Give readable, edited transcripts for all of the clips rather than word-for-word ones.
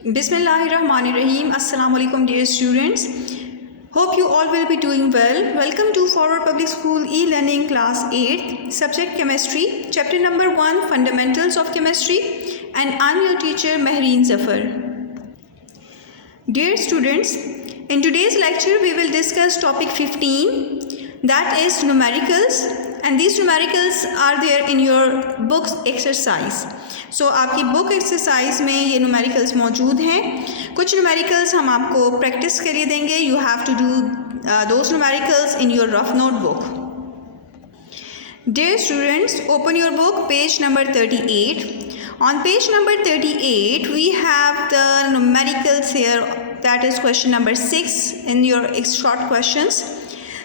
Bismillahirrahmanirrahim. Assalamu alaikum dear students. Hope you all will be doing well. Welcome to Forward Public School e-learning class 8, subject chemistry, chapter number 1, fundamentals of chemistry, and I'm your teacher Mehreen Zafar. Dear students, in today's lecture we will discuss topic 15, that is numericals, and these numericals are there in your books exercise. सो आपकी book exercise में ये numericals मौजूद हैं. कुछ numericals हम आपको practice के लिए देंगे. You have to do those numericals in your rough notebook. Dear students, open your book, page number 38. On page number 38, we have the numericals here, that is question number 6 in your short questions.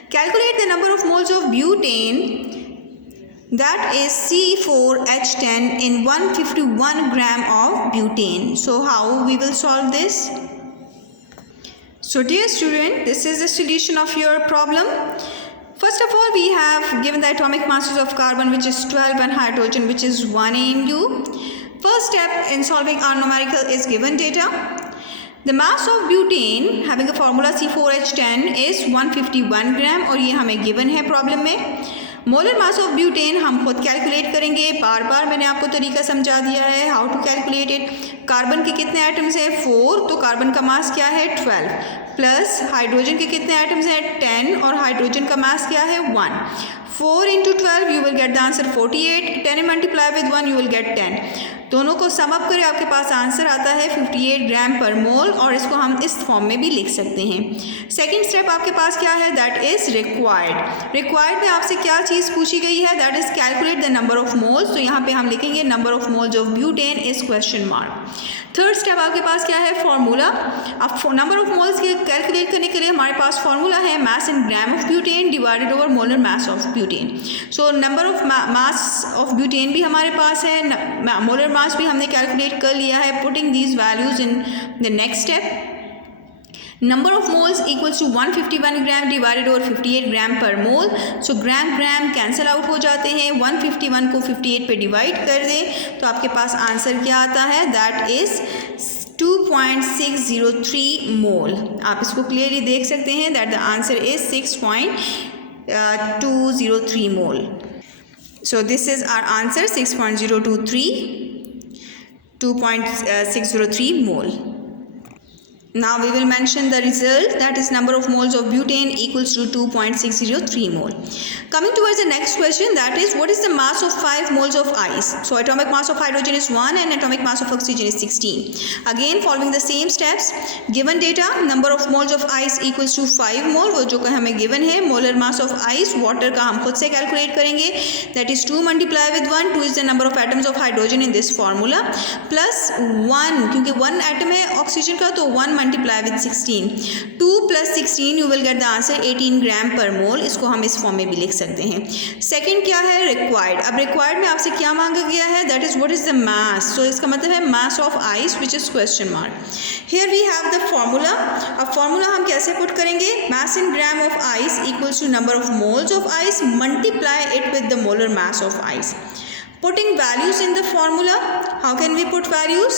Calculate the number of moles of butane, that is C4H10 in 151 gram of butane. So how we will solve this? So dear student, this is the solution of your problem. First of all, we have given the atomic masses of carbon, which is 12, and hydrogen, which is 1 AMU. First step in solving our numerical is given data. The mass of butane having a formula C4H10 is 151 gram और ये हमें given है problem में. Molar mass of butane हम खुद calculate करेंगे. बार बार मैंने आपको तरीका समझा दिया है how to calculate it. Carbon के कितने एटम्स हैं? 4, तो कार्बन का मास क्या है? 12. प्लस हाइड्रोजन के कितने एटम्स हैं? 10, और हाइड्रोजन का मास क्या है? 1. 4 into 12 you will get the answer 48. 10 multiply with 1 you will get 10. दोनों को सम अप करें, आपके पास आंसर आता है 58 ग्राम पर मोल, और इसको हम इस फॉर्म में भी लिख सकते हैं. सेकंड स्टेप आपके पास क्या है? That is required. रिक्वायर्ड में आपसे क्या चीज़ पूछी गई है? That is calculate the number of moles. तो यहाँ पे हम लिखेंगे number of moles of butane is question mark. Third step आपके पास क्या है? फार्मूला. अब नंबर ऑफ मोल्स के कैलकुलेट करने के लिए हमारे पास फार्मूला है mass in gram of butane divided over molar mass of butane. So number of mass of butane भी हमारे पास है, मोलर मास भी हमने कैलकुलेट कर लिया है. Putting these values in the next step. Number of moles equals to 151 gram divided over 58 gram per mole. So gram gram cancel out हो जाते हैं. 151 को 58 पे डिवाइड कर दें तो आपके पास आंसर क्या आता है? दैट इज़ 2.603 मोल. आप इसको क्लियरली देख सकते हैं that the answer is 6.203 mole. So this is our answer 6.023, 2.603 mole. Now we will mention the result, that is number of moles of butane equals to 2.603 mole. Coming towards the next question, that is what is the mass of 5 moles of ice? So atomic mass of hydrogen is 1 and atomic mass of oxygen is 16. Again following the same steps, given data number of moles of ice equals to 5 mole, वो जो हमें given है. molar mass of ice water का हम खुद से calculate करेंगे, that is 2 multiply with 1, 2 is the number of atoms of hydrogen in this formula, plus 1 क्योंकि 1 atom है ऑक्सीजन का, तो 1 multiply with 16. 2 plus 16 you will get the answer 18 gram per मोल. इसको हम इस फॉर्म में भी लिख सकते हैं. सेकंड क्या है? रिक्वायर्ड. अब रिक्वायर्ड में आपसे क्या मांगा गया है? That is what is the mass. So इसका मतलब है mass of ice which is question mark. Here we have the formula. अब फॉर्मूला हम कैसे पुट करेंगे? Mass in gram of ice equals to number of moles of ice multiply it with the molar mass of ice. Putting values in the formula, how can we put values?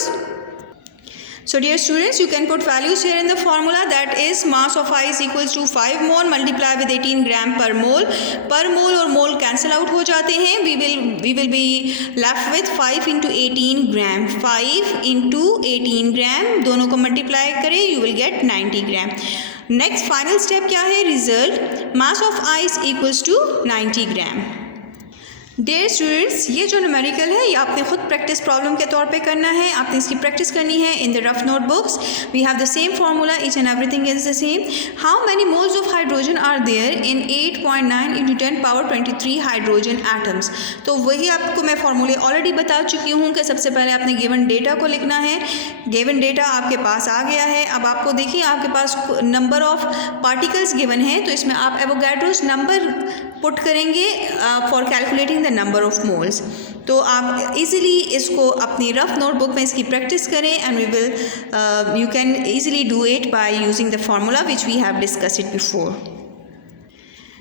So dear students, you can put values here in the formula, that is mass of ice equals to 5 mole multiply with 18 gram per mole. Per mole और mole cancel out हो जाते हैं. We will be left with 5 into 18 gram. 5 into 18 gram दोनों को multiply करें, you will get 90 gram. Next final step क्या है? Result mass of ice equals to 90 gram. Dear students, ये जो न्यूमेरिकल है ये आपने खुद प्रैक्टिस प्रॉब्लम के तौर पे करना है. आपने इसकी प्रैक्टिस करनी है in the rough notebooks. We have the same formula, each and everything is the same. How many moles of hydrogen are there in 8.9 into 10 power 23 hydrogen atoms. तो वही आपको मैं फार्मूले ऑलरेडी बता चुकी हूँ कि सबसे पहले आपने गिवन डेटा को लिखना है. गिवन डेटा आपके पास आ गया है. अब आपको देखिए आपके पास नंबर ऑफ पार्टिकल्स गिवन है, तो इसमें आप एवोगाड्रोस नंबर पुट करेंगे for calculating the number of moles. तो आप इजीली इसको अपनी रफ नोटबुक में इसकी प्रैक्टिस करें and you can easily do it by using the formula which we have discussed it before.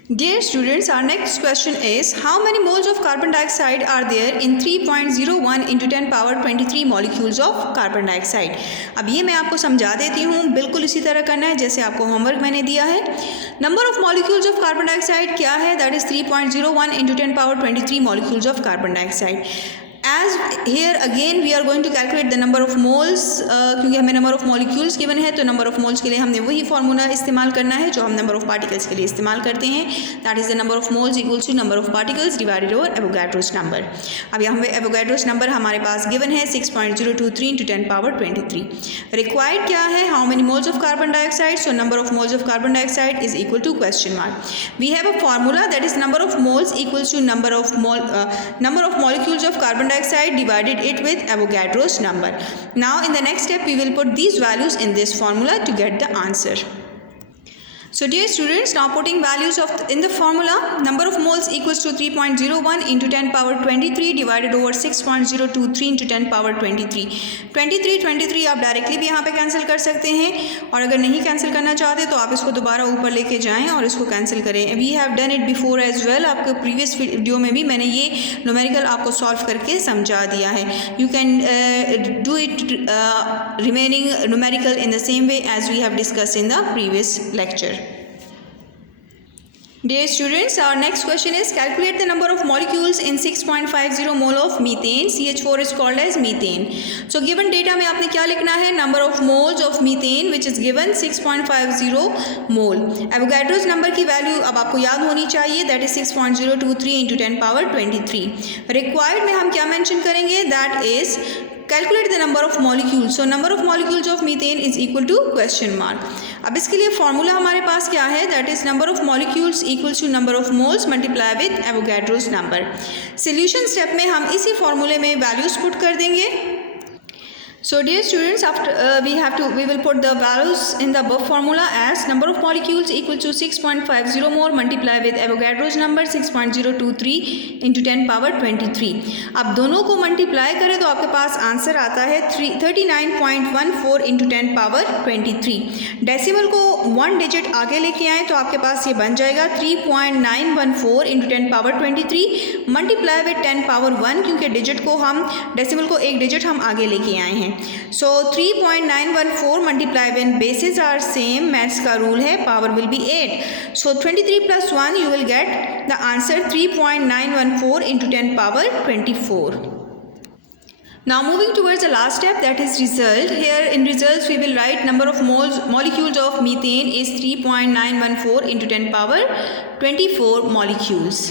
Dear students, our next question is how many moles of carbon dioxide are there in 3.01 into 10 power 23 molecules of carbon dioxide? अब ये मैं आपको समझा देती हूँ, बिल्कुल इसी तरह करना है जैसे आपको होमवर्क मैंने दिया है। Number of molecules of carbon dioxide क्या है? That is 3.01 into 10 power 23 molecules of carbon dioxide. As here again we are going to calculate the number of moles, क्योंकि हमें नंबर ऑफ मॉलिक्यूल्स गिवन है तो number of moles के लिए हमने वही फार्मूला इस्तेमाल करना है जो हम नंबर ऑफ पार्टिकल्स के लिए इस्तेमाल करते हैं। That is the number of moles equals to number of particles divided over Avogadro's number. अब यहाँ पे एवोगाड्रोस नंबर हमारे पास गिवन है 6.023 into 10 power 23। रिक्वायर्ड क्या है? How many moles of carbon dioxide, so number of moles of carbon dioxide is equal to question mark. We have a formula that is number of moles equals to number of molecules of carbon dioxide divided it with Avogadro's number. Now in the next step we will put these values in this formula to get the answer. So dear students, now putting values in the formula, number of moles equals to 3.01 into 10 power 23 divided over 6.023 into 10 power 23. 23 आप directly भी यहाँ पे cancel कर सकते हैं और अगर नहीं कैंसिल करना चाहते तो आप इसको दोबारा ऊपर लेके जाएं और इसको कैंसिल करें। We have done it before as well, आपके प्रीवियस वीडियो में भी मैंने ये न्यूमेरिकल आपको सॉल्व करके समझा दिया है। You can do it remaining numerical in the same way as we have discussed in the previous lecture. Dear students, our next question is calculate the number of molecules in 6.50 mole of methane. CH4 is called as methane. So given data में आपने क्या लिखना है? Number of moles of methane which is given 6.50 mole. Avogadro's number की value अब आपको याद होनी चाहिए, that is 6.023 into 10 power 23. Required में हम क्या मेंशन करेंगे? That is calculate the number of molecules. So number of molecules of methane is equal to question mark. अब इसके लिए फॉर्मूला हमारे पास क्या है? That is number of molecules equals to number of moles multiply with Avogadro's number. Solution step में हम इसी फॉर्मूले में वैल्यूज पुट कर देंगे। So dear students, after we will put the values in the above formula as number of molecules equal to 6.50 more multiply with Avogadro's number 6.023 into 10 power 23. अब दोनों को मल्टीप्लाई करें तो आपके पास आंसर आता है 39.14 into 10 power 23. डेसिमल को 1 digit आगे लेके आएँ तो आपके पास ये बन जाएगा 3.914 into 10 power 23 multiply with 10 power 1, क्योंकि डिजिट को हम डेसिमल को एक डिजिट हम आगे लेके आए हैं। So 3.914 multiply when bases are same, maths का रूल है, power will be 8. So 23 plus 1 you will get the answer 3.914 into 10 power 24. Now moving towards the last step, that is result. Here in results we will write number of molecules of methane is 3.914 into 10 power 24 molecules.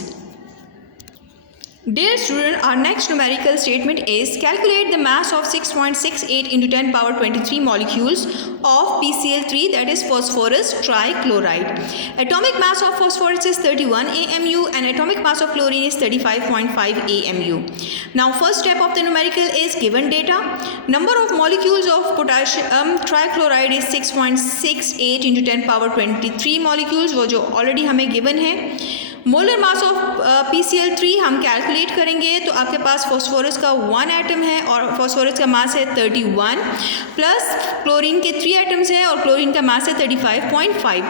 Dear student, our next numerical statement is calculate the mass of 6.68 into 10 power 23 molecules of PCl3, that is phosphorus trichloride. Atomic mass of phosphorus is 31 AMU and atomic mass of chlorine is 35.5 AMU. Now first step of the numerical is given data. Number of molecules of potassium trichloride is 6.68 into 10 power 23 molecules, वो जो already हमें given है। Molar mass of PCl3 हम calculate करेंगे तो आपके पास phosphorus का 1 atom है और फॉस्फोरस का मास है 31 प्लस क्लोरीन के 3 एटम्स हैं और क्लोरीन का मास है 35.5.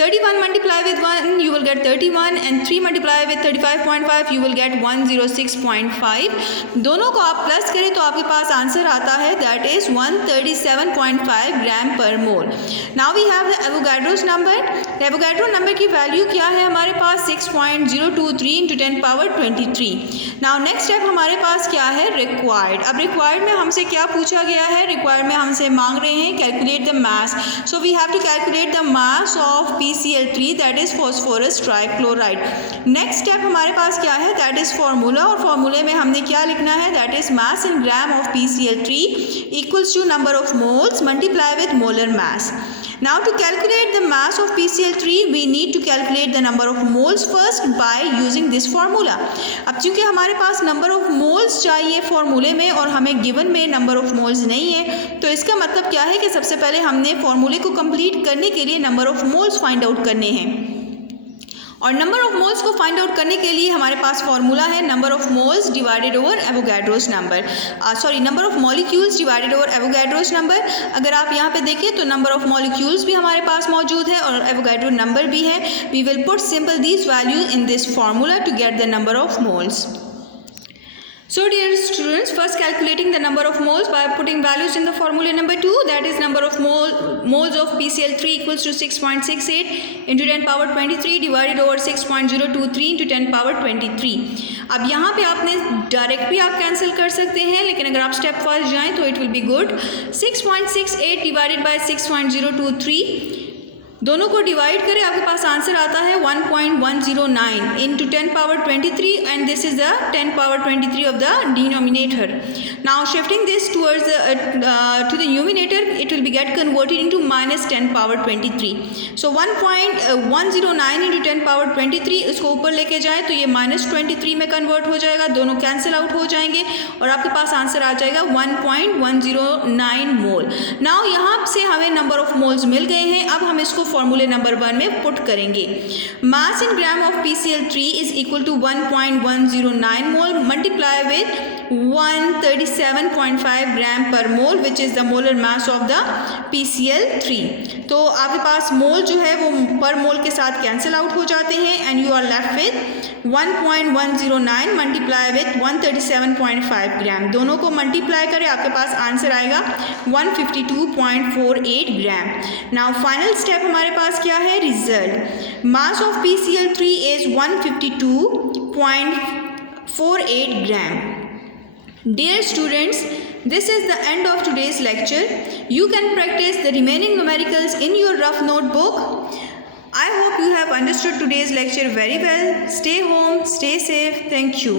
31 multiply with 1 you will get 31 and 3 multiply with 35.5 you will get 106.5. दोनों को आप प्लस करें तो आपके पास आंसर आता है that is 137.5 gram per mole. Now we have the Avogadro's number. Avogadro number की वैल्यू क्या है हमारे पास? 6.023 into 10 power 23. Now next step हमारे पास क्या है? रिक्वायर्ड. अब रिक्वायर्ड में हमसे क्या पूछा गया है? रिक्वायर्ड में हमसे मांग रहे हैं calculate the mass. So we have to calculate the mass of PCl3 that is phosphorus trichloride. Next step हमारे पास क्या है? दैट इज फार्मूला और फार्मूले में हमने क्या लिखना है? That is mass in gram of PCl3 equals to number of moles multiply with molar mass. Now to calculate the mass of PCl3 we need to calculate the number of moles first by using this formula. अब चूंकि हमारे पास number of moles चाहिए फॉर्मूले में और हमें given में number of moles नहीं है तो इसका मतलब क्या है कि सबसे पहले हमने फॉर्मूले को कंप्लीट करने के लिए number of moles find out करने हैं. और नंबर ऑफ मोल्स को फाइंड आउट करने के लिए हमारे पास फॉर्मूला है number of moles divided over Avogadro's number, number of molecules divided over Avogadro's number. अगर आप यहाँ पे देखिए तो नंबर ऑफ मॉलिक्यूल्स भी हमारे पास मौजूद है और एवोगैड्रो नंबर भी है। We will put simple these value in this formula to get the number of moles. So dear students, first calculating the number of moles by putting values in the formula number 2, that is number of moles of PCl3 equals to 6.68 into 10 power 23 divided over 6.023 into 10 power 23। अब यहाँ पे आपने direct भी आप cancel कर सकते हैं, लेकिन अगर आप स्टेप वाइज जाएँ तो it will be good. 6.68 divided by 6.023, दोनों को डिवाइड करें, आपके पास आंसर आता है 1.109 into 10 power 23 and this is the 10 power 23 of the denominator. Now shifting this towards to the numerator it will be get converted into minus 10 power 23। So 1.109 into 10 power 23 इसको ऊपर लेके जाए तो ये माइनस 23 में कन्वर्ट हो जाएगा, दोनों कैंसिल आउट हो जाएंगे और आपके पास आंसर आ जाएगा 1.109 मोल। नाउ यहाँ से हमें नंबर ऑफ मोल्स मिल गए हैं, अब हम इसको फॉर्मूले नंबर 1 में पुट करेंगे। Mass in gram of PCl3 is equal to 1.109 mole multiply with 137.5 gram per mole which is the molar mass of the PCl3। तो आपके पास मोल जो है वो पर मोल के साथ कैंसिल आउट हो जाते हैं and you are left with 1.109 multiply with 137.5 gram, दोनों को मल्टीप्लाई करें आपके पास आंसर आएगा 152.48 ग्राम। नाउ फाइनल स्टेप हमारे पास क्या है, result. Mass of PCl3 is 152.48 gram. Dear students, this is the end of today's lecture. You can practice the remaining numericals in your rough notebook. I hope you have understood today's lecture very well. Stay home, stay safe. Thank you.